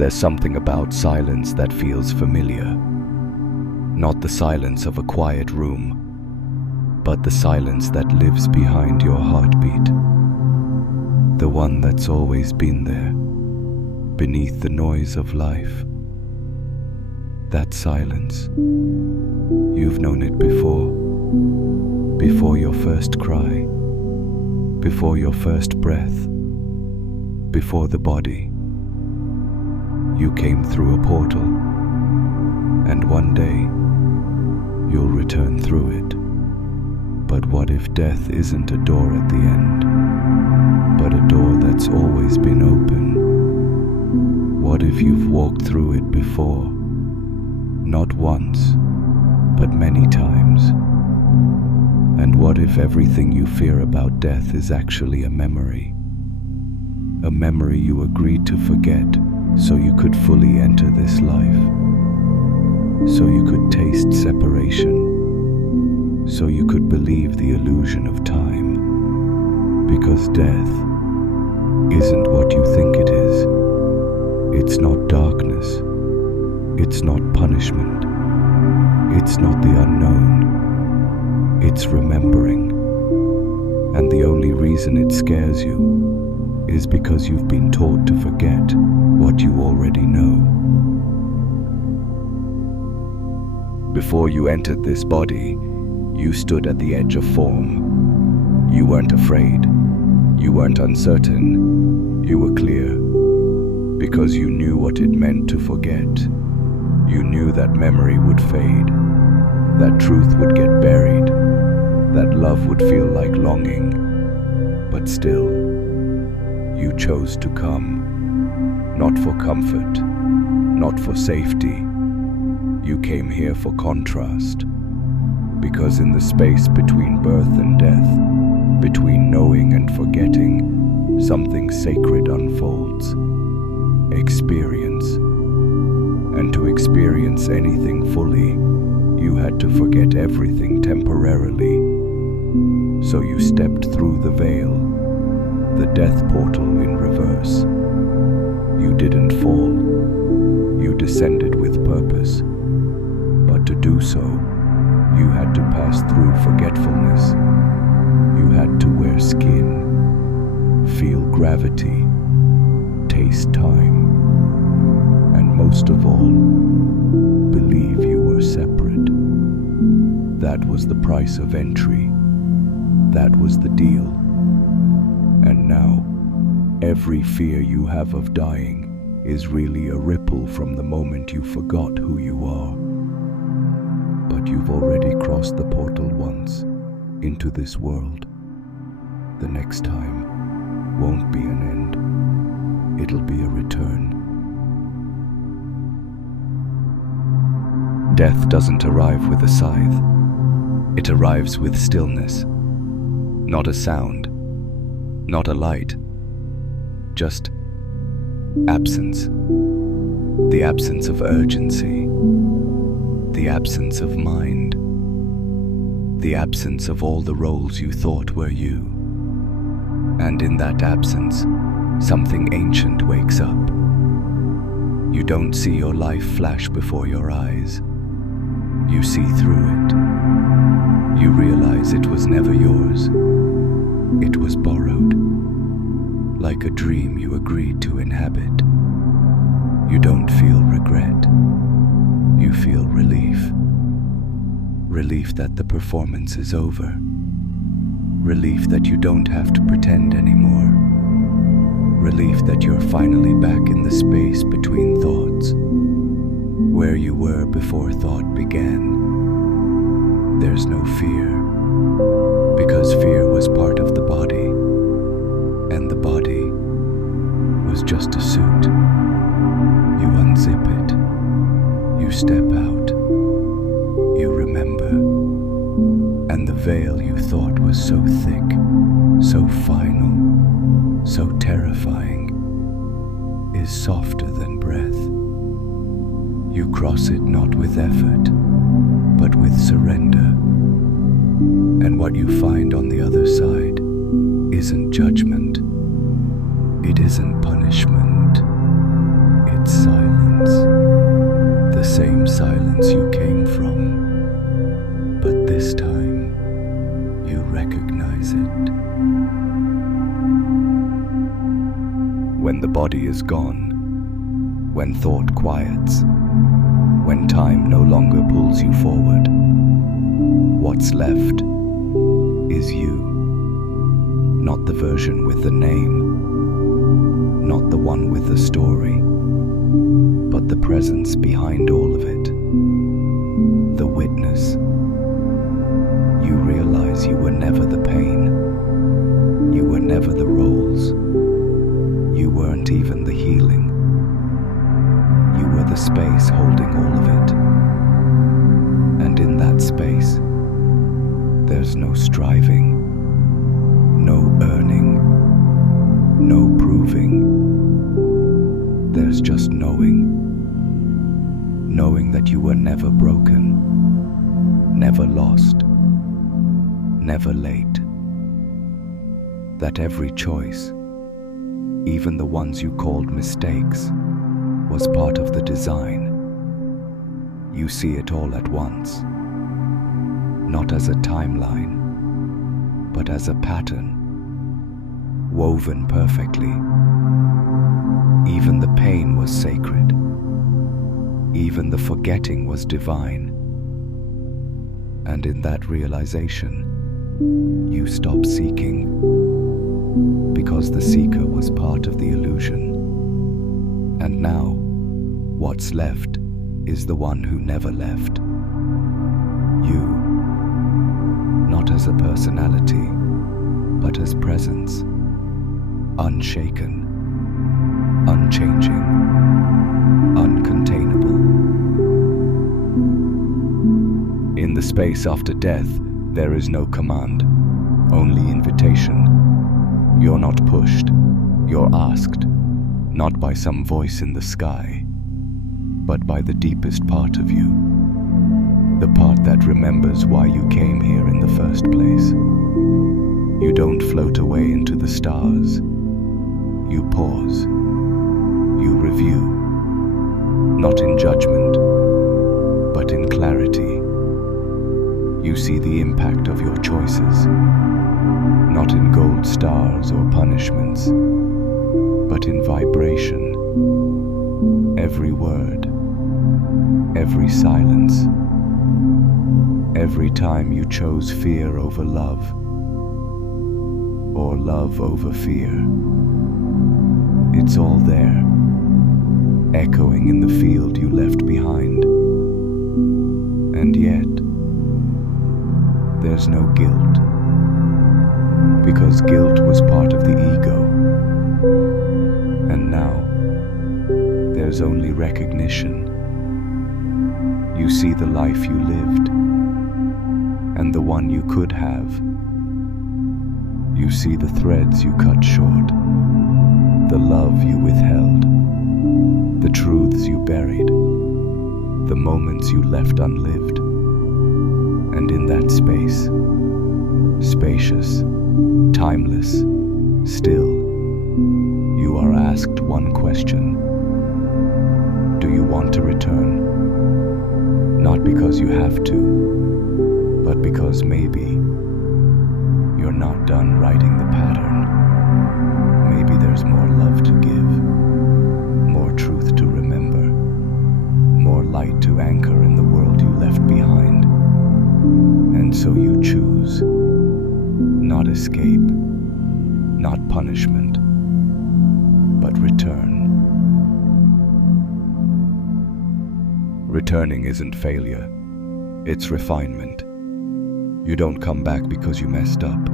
There's something about silence that feels familiar. Not the silence of a quiet room, but the silence that lives behind your heartbeat. The one that's always been there, beneath the noise of life. That silence, you've known it before. Before your first cry, before your first breath, before the body. You came through a portal, and one day you'll return through it. But what if death isn't a door at the end, but a door that's always been open? What if you've walked through it before, not once, but many times? And what if everything you fear about death is actually a memory? A memory you agreed to forget so you could fully enter this life, so you could taste separation, so you could believe the illusion of time. Because death isn't what you think it is. It's not darkness. It's not punishment. It's not the unknown. It's remembering. And the only reason it scares you is because you've been taught to forget what you already know. Before you entered this body, you stood at the edge of form. You weren't afraid. You weren't uncertain. You were clear. Because you knew what it meant to forget. You knew that memory would fade, that truth would get buried, that love would feel like longing. But still, you chose to come, not for comfort, not for safety. You came here for contrast, because in the space between birth and death, between knowing and forgetting, something sacred unfolds. Experience. And to experience anything fully, you had to forget everything temporarily. So you stepped through the veil, the death portal in reverse. You didn't fall. You descended with purpose. But to do so, you had to pass through forgetfulness. You had to wear skin, feel gravity, taste time, and most of all, believe you were separate. That was the price of entry. That was the deal. And now, every fear you have of dying is really a ripple from the moment you forgot who you are. But you've already crossed the portal once into this world. The next time won't be an end. It'll be a return. Death doesn't arrive with a scythe. It arrives with stillness. Not a sound, not a light, just absence. The absence of urgency, the absence of mind, the absence of all the roles you thought were you. And in that absence, something ancient wakes up. You don't see your life flash before your eyes. You see through it. You realize it was never yours. It was borrowed. Like a dream you agreed to inhabit. You don't feel regret. You feel relief. Relief that the performance is over. Relief that you don't have to pretend anymore. Relief that you're finally back in the space between thoughts, where you were before thought began. There's no fear, because fear was part of the body, and the body was just a suit. You unzip it, you step out, you remember, and the veil you thought was so thick, so final, so terrifying, is softer than breath. You cross it not with effort, but with surrender. And what you find on the other side isn't judgment. It isn't punishment. It's silence, the same silence you came from, but this time you recognize it. When the body is gone, when thought quiets, when time no longer pulls you forward, what's left is you. Not the version with the name, not the one with the story, but the presence behind all of it, the witness. You realize you were never the pain, you were never the roles, you weren't even the healing. You were the space holding all of it. And in that space, there's no striving, no earning, no proving. There's just knowing. Knowing that you were never broken, never lost, never late. That every choice, even the ones you called mistakes, was part of the design. You see it all at once, not as a timeline, but as a pattern, woven perfectly. Even the pain was sacred. Even the forgetting was divine. And in that realization, you stopped seeking, because the seeker was part of the illusion. And now, what's left is the one who never left. You, not as a personality, but as presence, unshaken, unchanging, uncontainable. In the space after death, there is no command, only invitation. You're not pushed, you're asked, not by some voice in the sky, but by the deepest part of you, the part that remembers why you came here in the first place. You don't float away into the stars. You pause. You review, not in judgment, but in clarity. You see the impact of your choices, not in gold stars or punishments, but in vibration. Every word, every silence, every time you chose fear over love, or love over fear. It's all there, echoing in the field you left behind. And yet, there's no guilt, because guilt was part of the ego. And now, there's only recognition. You see the life you lived, and the one you could have. You see the threads you cut short, the love you withheld, the truths you buried, the moments you left unlived. And in that space, spacious, timeless, still, you are asked one question. Do you want to return? Not because you have to, but because maybe you're not done writing the pattern. Maybe there's more love to give, more truth to remember, more light to anchor in the world you left behind. And so you choose, not escape, not punishment, but return. Returning isn't failure, it's refinement. You don't come back because you messed up.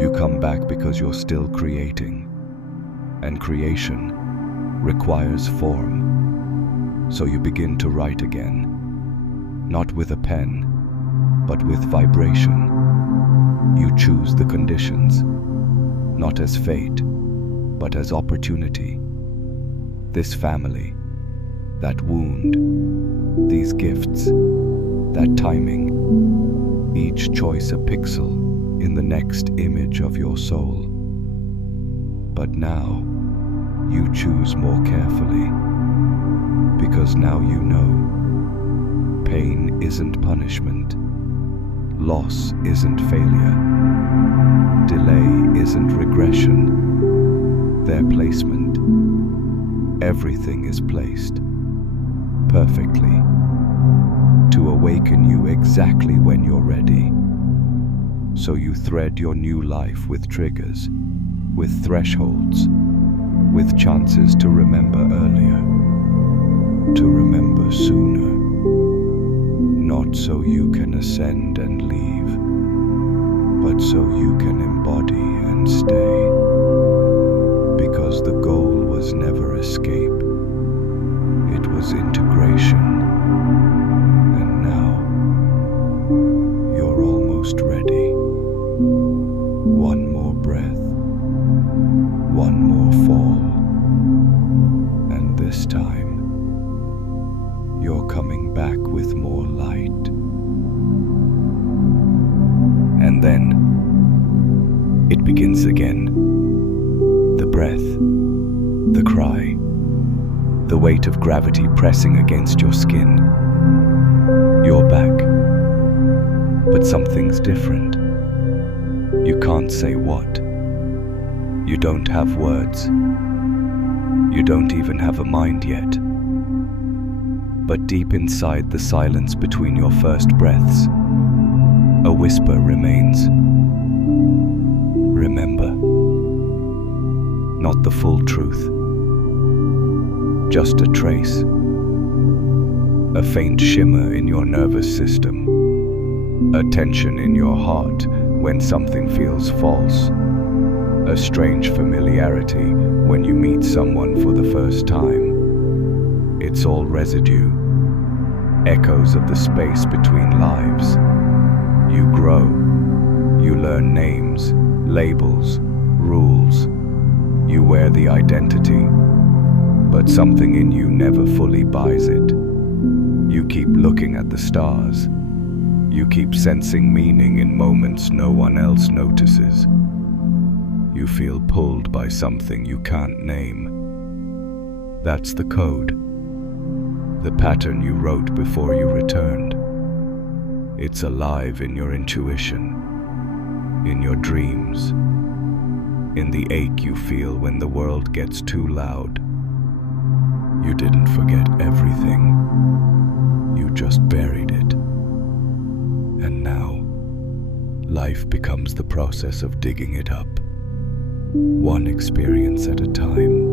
You come back because you're still creating. And creation requires form. So you begin to write again, not with a pen, but with vibration. You choose the conditions, not as fate, but as opportunity. This family, that wound, these gifts, that timing, each choice a pixel in the next image of your soul. But now, you choose more carefully, because now you know pain isn't punishment, loss isn't failure, delay isn't regression, they're placement. Everything is placed perfectly to awaken you exactly when you're ready. So you thread your new life with triggers, with thresholds, with chances to remember earlier, to remember sooner, not so you can ascend and leave, but so you can embody and stay, because the goal was never escape, it was integration, and now you're almost ready. One more breath, one more fall, and this time you're coming back with more light. And then it begins again. The breath, the cry, the weight of gravity pressing against your skin. You're back, but something's different. You can't say what. You don't have words. You don't even have a mind yet. But deep inside the silence between your first breaths, a whisper remains. Remember. Not the full truth. Just a trace. A faint shimmer in your nervous system. A tension in your heart when something feels false. A strange familiarity when you meet someone for the first time. It's all residue, echoes of the space between lives. You grow, you learn names, labels, rules. You wear the identity, but something in you never fully buys it. You keep looking at the stars. You keep sensing meaning in moments no one else notices. You feel pulled by something you can't name. That's the code. The pattern you wrote before you returned. It's alive in your intuition, in your dreams, in the ache you feel when the world gets too loud. You didn't forget everything. You just buried it. And now, life becomes the process of digging it up, one experience at a time.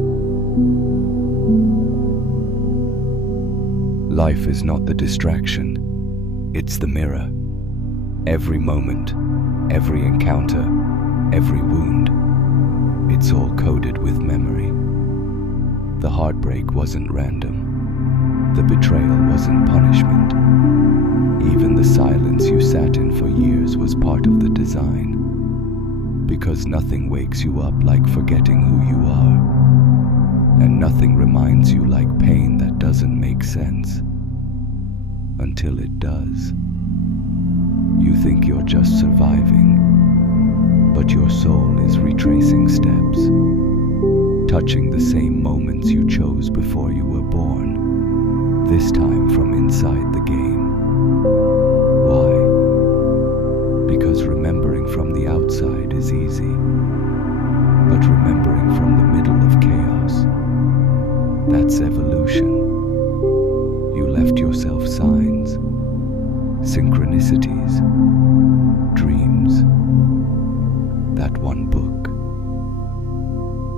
Life is not the distraction, it's the mirror. Every moment, every encounter, every wound, it's all coded with memory. The heartbreak wasn't random. The betrayal wasn't punishment. Even the silence you sat in for years was part of the design. Because nothing wakes you up like forgetting who you are. And nothing reminds you like pain that doesn't make sense. Until it does. You think you're just surviving, but your soul is retracing steps, touching the same moments you chose before you were born, this time from inside the game. Why? Because remembering from the outside is easy, but remembering from the middle of chaos, that's evolution. You left yourself signs, synchronicities, dreams, that one book,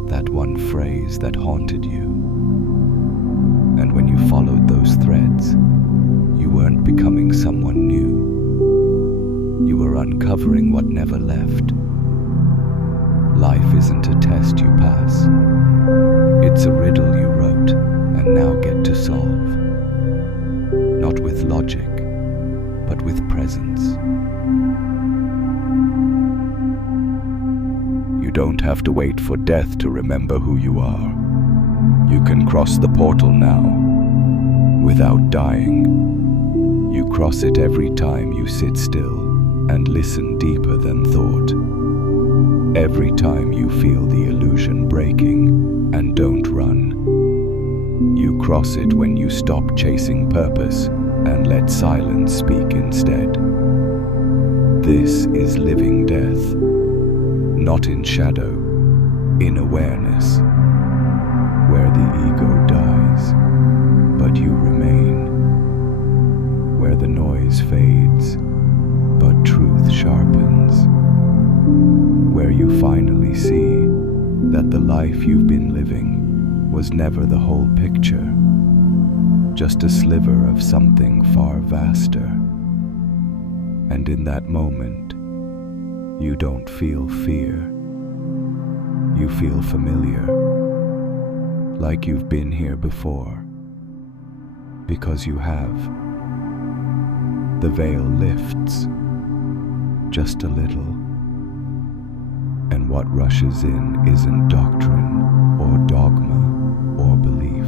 that one phrase that haunted you. And when you followed those threads, you weren't becoming someone new. You were uncovering what never left. Life isn't a test you pass. It's a riddle you wrote and now get to solve. Not with logic, but with presence. You don't have to wait for death to remember who you are. You can cross the portal now, without dying. You cross it every time you sit still and listen deeper than thought. Every time you feel the illusion breaking and don't You cross it when you stop chasing purpose and let silence speak instead. This is living death, not in shadow, in awareness, where the ego dies, but you remain, where the noise fades, but truth sharpens, where you finally see that the life you've been living was never the whole picture, just a sliver of something far vaster. And in that moment, you don't feel fear. You feel familiar, like you've been here before, because you have. The veil lifts, just a little, and what rushes in isn't doctrine or dogma or belief.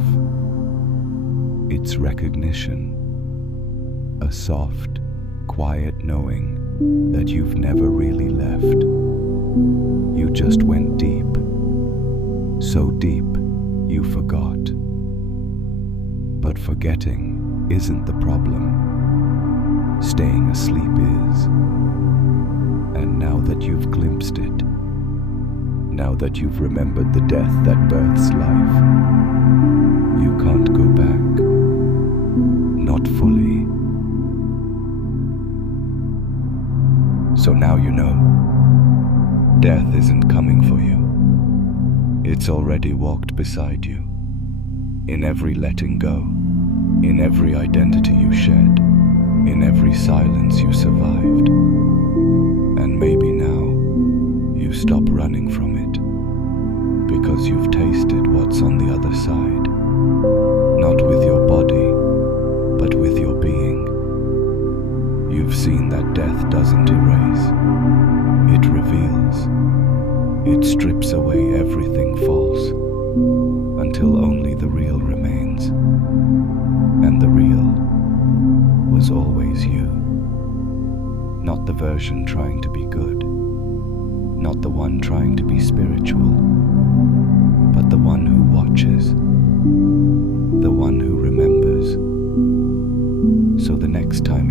It's recognition, a soft, quiet knowing that you've never really left. You just went deep, so deep you forgot. But forgetting isn't the problem. Staying asleep is. And now that you've glimpsed it, now that you've remembered the death that births life, you can't go back. Not fully. So now you know, death isn't coming for you. It's already walked beside you. In every letting go, in every identity you shed, in every silence you survived. And maybe now, you stop running from it, because you've tasted what's on the other side, not with your body, but with your being. You've seen that death doesn't erase, it reveals. It strips away everything false, until only the real remains. And the real was always you. Not the version trying to be good, not the one trying to be spiritual, but the one who watches, the one who remembers. So the next time